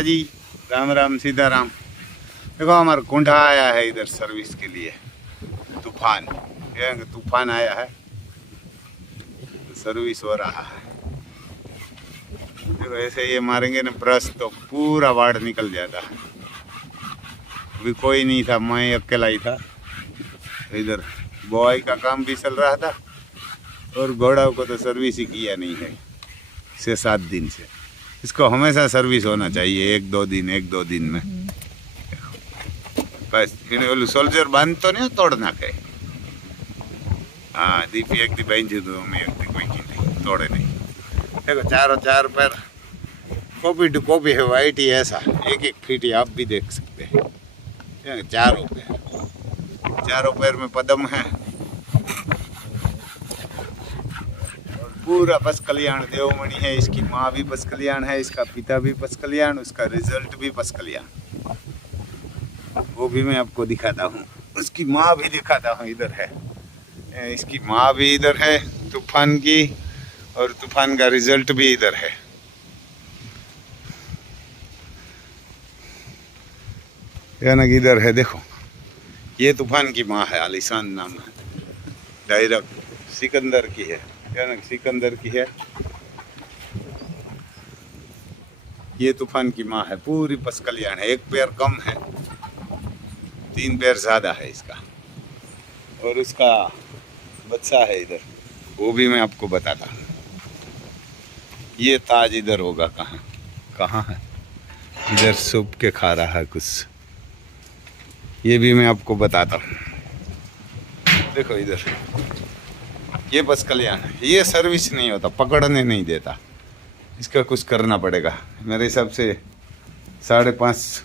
माता जी, राम राम सीताराम। देखो हमारा कुंडा आया है इधर सर्विस के लिए। तूफान, तूफान आया है तो सर्विस हो रहा है। देखो ऐसे ये मारेंगे ना ब्रश तो पूरा वाड़ निकल जाता है। अभी कोई नहीं था, मैं अकेला ही था। इधर बुआई का काम भी चल रहा था और घोड़ा को तो सर्विस ही किया नहीं है 6-7 दिन से। इसको हमेशा सर्विस होना चाहिए, 1-2 दिन में। बस इन्हें सोल्जर बांध तो नहीं तोड़ना के। हाँ, दीपी एक दी बहन जी तो मैं एक दी कोई की तोड़े नहीं। देखो चारों चार पैर कॉपी टू कॉपी है, वाइट ही ऐसा 1-1 फीट ही आप भी देख सकते हैं। चारों पैर में पदम है। पूरा पस कल्याण देवमणि है। इसकी माँ भी पस कल्याण है, इसका पिता भी पस कल्याण, उसका रिजल्ट भी पस कल्याण। वो भी मैं आपको दिखाता हूँ, उसकी माँ भी दिखाता हूँ। इधर है, इसकी माँ भी इधर है तूफान की, और तूफान का रिजल्ट भी इधर है। यानी कि इधर है, देखो ये तूफान की माँ है, आलिशान नाम है, डायरेक्ट सिकंदर की है, यानी सिकंदर की है। ये तूफान की माँ है, पूरी पस कल्याण है। 1 पैर कम है, 3 पैर ज्यादा है इसका, और उसका बच्चा है इधर, वो भी मैं आपको बताता हूँ। ये ताज इधर होगा, कहाँ है, इधर सूप के खा रहा है कुछ, ये भी मैं आपको बताता हूँ। देखो इधर ये बस कल्याण है। ये सर्विस नहीं होता, पकड़ने नहीं देता, इसका कुछ करना पड़ेगा। मेरे हिसाब से 5.5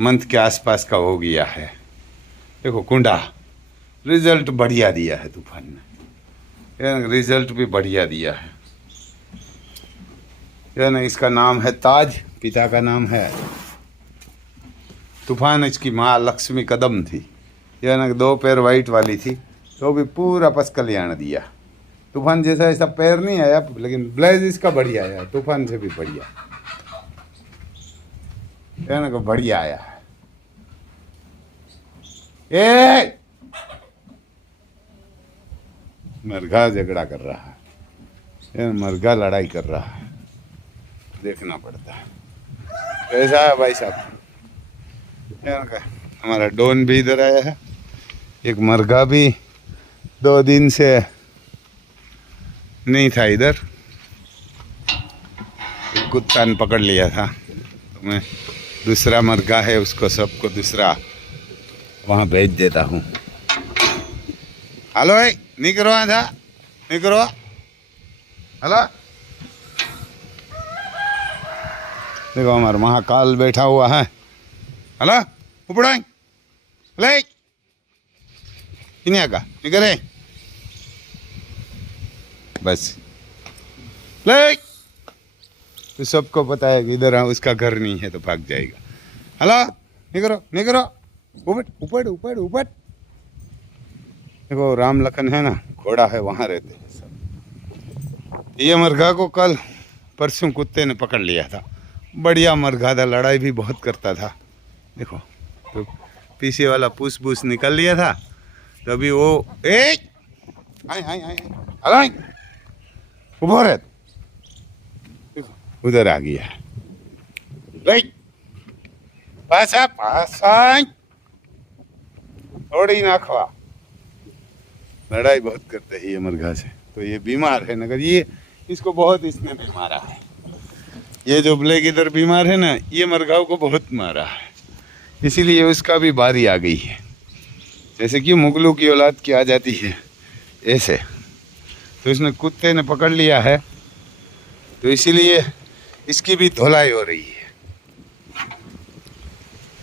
मंथ के आसपास का हो गया है। देखो कुंडा, रिजल्ट बढ़िया दिया है तूफान ने, रिजल्ट भी बढ़िया दिया है। यानी इसका नाम है ताज, पिता का नाम है तूफान। इसकी माँ लक्ष्मी कदम थी, यानी 2 पैर वाइट वाली थी, तो भी पूरा पस कल्याण दिया। तूफान जैसा ऐसा पैर नहीं आया, लेकिन ब्लेज इसका बढ़िया आया, तूफान से भी बढ़िया, यानी कि बढ़िया आया है। ए मरघा झगड़ा कर रहा है, मरघा लड़ाई कर रहा है, देखना पड़ता है कैसा है भाई साहब। हमारा डॉन भी इधर आया है। एक मरघा भी 2 दिन से नहीं था इधर, एक कुत्ता ने पकड़ लिया था, तो मैं दूसरा मरघा है उसको सबको दूसरा वहाँ भेज देता हूँ। हेलो भाई, नहीं करो था, नहीं करो। हेलो, देखो हमारा महाकाल बैठा हुआ है। हेलो उपड़ा ले इन्हें आगा नहीं करे, बस ले। तो सबको पता है कि इधर उसका घर नहीं है तो भाग जाएगा। हेलो, नहीं करो, नहीं करो, ऊपर ऊपर ऊपर ऊपर। देखो राम लखन है ना, घोड़ा है, वहां रहते हैं सब। ये मरघा को कल परसों कुत्ते ने पकड़ लिया था, बढ़िया मरघा था, लड़ाई भी बहुत करता था। देखो तो पीछे वाला पूछ पूछ निकल लिया था, तो अभी वो उभो रहे, देखो उधर आ गया। पासा पासा थोड़ी नाखवा, लड़ाई बहुत करते हैं ये मरघा से। तो ये बीमार है, नगर ये इसको बहुत इसने भी मारा है। ये जो ब्लैक इधर बीमार है ना, ये मरघाओं को बहुत मारा है, इसीलिए उसका भी बारी आ गई है। जैसे कि मुगलों की औलाद की आ जाती है ऐसे, तो इसने कुत्ते ने पकड़ लिया है, तो इसीलिए इसकी भी धुलाई हो रही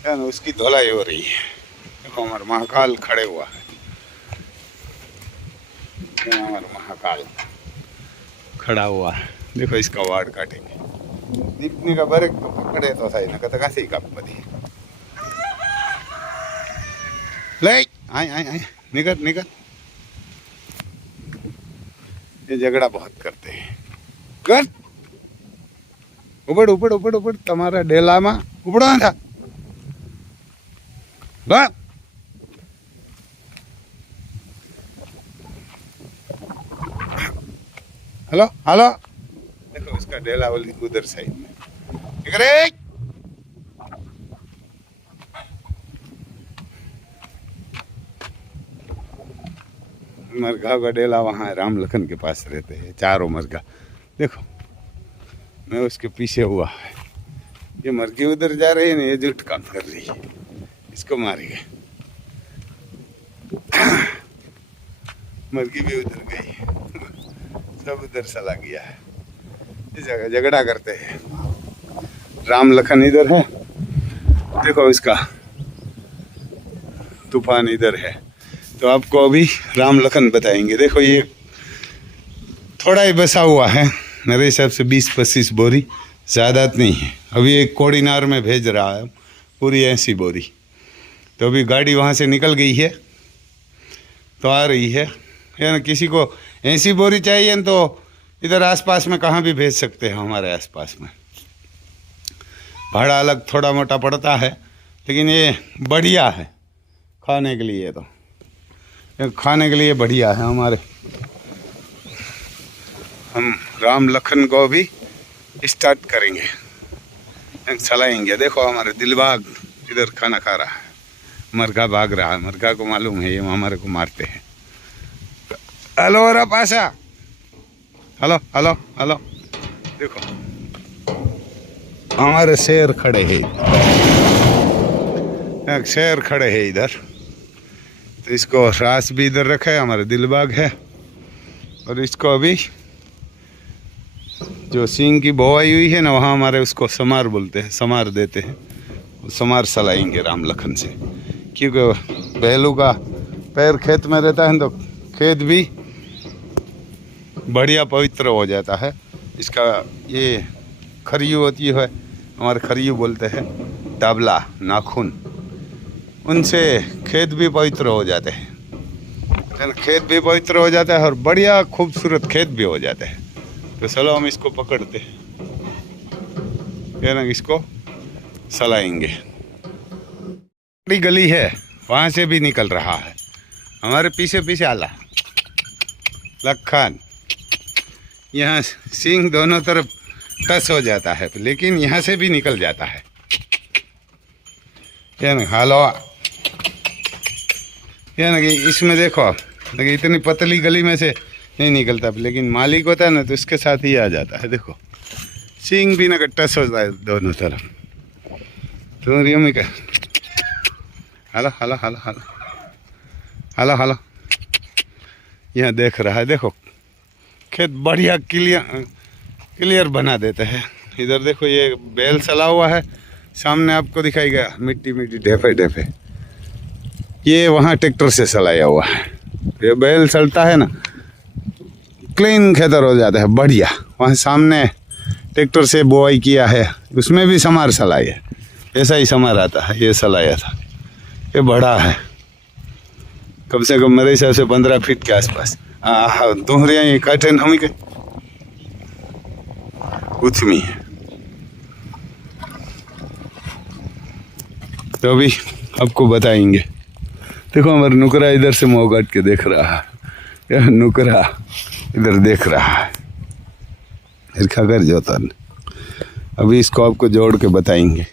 है ना, उसकी धुलाई हो रही है। देखो हमारा महाकाल खड़े हुआ है, हमारा महाकाल खड़ा हुआ है। देखो इसका वाड़ काटेंगे, दीपनी का बरेक तो पकड़े तो सही ना, कत कैसे का पदी ले आए आए आए, निकल निकल। ये झगड़ा बहुत करते हैं, कर ઉપડ ઉપડ ઉપડ ઉપડ તમારા ડેલામાં ઉપડો था वाह हेलो हेलो देखो इसका डेला वाली उधर साइड में मरघा का डेला वहाँ है, राम लखन के पास रहते हैं चारों मरघा। देखो मैं उसके पीछे हुआ है, ये मरघी उधर जा रही है ना, ये जुट काम कर रही है, इसको मारेंगे। मरघी भी उधर गई, सब उधर चला गया है। इस जगह झगड़ा करते हैं। राम लखन इधर है, देखो इसका तूफान इधर है। तो आपको अभी राम लखन बताएंगे। देखो ये थोड़ा ही बसा हुआ है, मेरे हिसाब से 20-25 बोरी, ज़्यादा नहीं है। अभी एक कोड़ीनार में भेज रहा है पूरी 80 बोरी। तो अभी गाड़ी वहाँ से निकल गई है, तो आ रही है। या ना किसी को 80 बोरी चाहिए तो इधर आसपास में कहाँ भी भेज सकते हैं, हमारे आसपास में। भाड़ा अलग थोड़ा मोटा पड़ता है, लेकिन ये बढ़िया है खाने के लिए। तो ये खाने के लिए बढ़िया है हमारे। हम राम लखन को भी स्टार्ट करेंगे, चलाएंगे। देखो हमारे दिलबाग इधर खाना खा रहा है, मरघा भाग रहा है। मरघा को मालूम है ये हमारे को मारते हैं। हेलो रा पासा, हेलो हेलो हेलो। देखो हमारे शेर खड़े हैं, एक शेर खड़े हैं इधर। तो इसको रास भी इधर रखा है, हमारे दिलबाग है। और इसको अभी जो सींग की बोआई हुई है ना, वहाँ हमारे उसको समार बोलते हैं, समार देते हैं। समार सलाएंगे राम लखन से, क्योंकि बैलू का पैर खेत में रहता है तो खेत भी बढ़िया पवित्र हो जाता है। इसका ये खरियू होती है, हमारे खरियू बोलते हैं, टाबला नाखून, उनसे खेत भी पवित्र हो जाते हैं। खेत भी पवित्र हो जाता है और बढ़िया खूबसूरत खेत भी हो जाते हैं। तो चलो हम इसको पकड़ते हैं, या ना इसको सलाएंगे। बड़ी गली है, वहाँ से भी निकल रहा है, हमारे पीछे पीछे आला लखन। यहाँ सींग दोनों तरफ टच हो जाता है, लेकिन यहाँ से भी निकल जाता है। या ना हालो, या ना कि इसमें देखो, लेकिन इतनी पतली गली में से नहीं निकलता, लेकिन मालिक होता है ना तो इसके साथ ही आ जाता है। देखो सींग भी ना टच होता है दोनों तरफ। तो रियमी का hello hello hello hello hello hello, यहाँ देख रहा है। देखो खेत बढ़िया क्लियर बना देते हैं। इधर देखो ये बैल चला हुआ है, सामने आपको दिखाई गया मिट्टी मिट्टी ढेफे ढेफे, ये वहाँ ट्रैक्टर से चलाया हुआ है। ये बैल चलता है ना, क्लीन खेतर हो जाता है बढ़िया। वहाँ सामने ट्रैक्टर से बोआई किया है, उसमें भी समार चलाई है, ऐसा ही समार आता है। ये चलाया था, ये बड़ा है, कम से कम मेरे हिसाब से 15 फीट के आसपास। हाँ दोहरिया ये काटे हम के उथमी है। तो अभी आपको बताएंगे। देखो हमारा नुकरा इधर से मुँह काट के देख रहा है, यह नुकरा इधर देख रहा है। हिरखा कर जाता, अभी इसको आपको जोड़ के बताएंगे।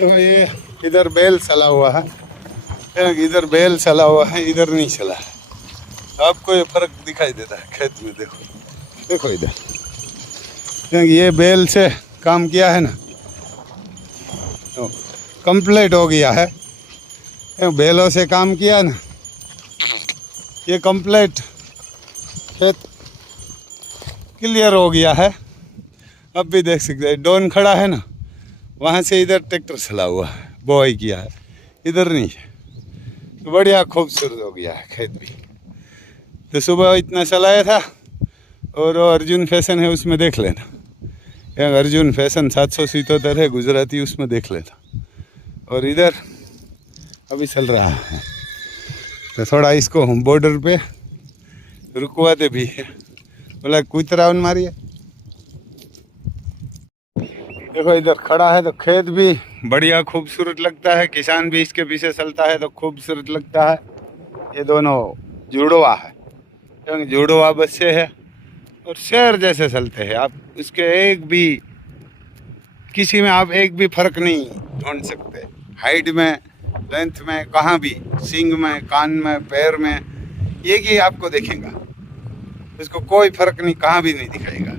देखो ये इधर बैल चला हुआ है, इधर बैल चला हुआ है, इधर नहीं चला है। आपको ये फर्क दिखाई देता है खेत में। देखो देखो इधर, क्योंकि ये बैल से काम किया है ना, तो कंप्लीट हो गया है। बैलों से काम किया ना, ये कंप्लीट खेत क्लियर हो गया है। अब भी देख सकते हैं डोन खड़ा है ना, वहाँ से इधर ट्रैक्टर चला हुआ है, बोआई किया है, इधर नहीं है। तो बढ़िया खूबसूरत हो गया है खेत भी। तो सुबह इतना चलाया था, और अर्जुन फैशन है उसमें देख लेना, अर्जुन फैशन 777 है गुजराती, उसमें देख लेना। और इधर अभी चल रहा है, तो थोड़ा इसको हम बॉर्डर पे रुकवाते भी है, बोला कुछ राउंड मारिए। देखो इधर खड़ा है तो खेत भी बढ़िया खूबसूरत लगता है, किसान भी इसके पीछे चलता है तो खूबसूरत लगता है। ये दोनों जुड़वा है, क्योंकि जुड़वा बच्चे है और शेर जैसे चलते हैं। आप उसके एक भी किसी में आप एक भी फर्क नहीं ढूंढ सकते, हाइट में, लेंथ में, कहाँ भी, सींग में, कान में, पैर में, एक ही आपको देखेगा। इसको कोई फर्क नहीं, कहाँ भी नहीं दिखाएगा,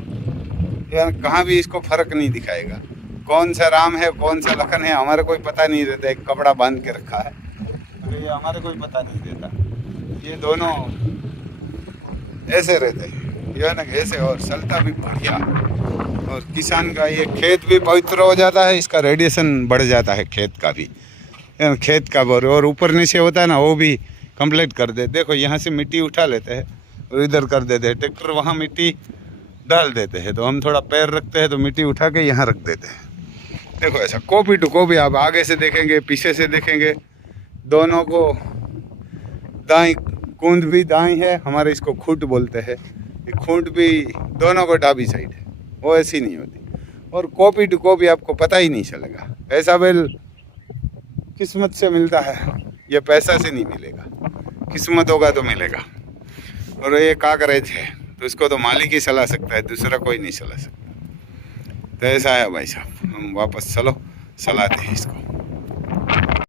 यार कहाँ भी इसको फर्क नहीं दिखाएगा। कौन सा राम है कौन सा लखन है हमारे कोई पता नहीं रहता, एक कपड़ा बांध के रखा है, ये हमारे कोई पता नहीं देता। ये दोनों ऐसे रहते हैं, ये ना ऐसे, और चलता भी बढ़िया। और किसान का ये खेत भी पवित्र हो जाता है, इसका रेडिएशन बढ़ जाता है खेत का भी, खेत का और ऊपर नीचे होता है ना, वो भी कंप्लीट कर दे। देखो यहाँ से मिट्टी उठा लेते हैं और इधर कर देते हैं, ट्रैक्टर वहाँ मिट्टी डाल देते हैं, तो हम थोड़ा पैर रखते हैं तो मिट्टी उठा के यहाँ रख देते हैं। देखो ऐसा कॉपी टू कॉपी, आप आगे से देखेंगे पीछे से देखेंगे, दोनों को दाएं कूंद भी दाएं है, हमारे इसको खूंट बोलते हैं, ये खूंट भी दोनों को डाबी साइड है, वो ऐसी नहीं होती। और कॉपी टू कॉपी आपको पता ही नहीं चलेगा। ऐसा बैल किस्मत से मिलता है, ये पैसा से नहीं मिलेगा, किस्मत होगा तो मिलेगा। और ये कागरेज है तो इसको तो मालिक ही चला सकता है, दूसरा कोई नहीं चला सकता। तो ऐसा है भाई साहब, हम वापस चलो चलाते हैं इसको।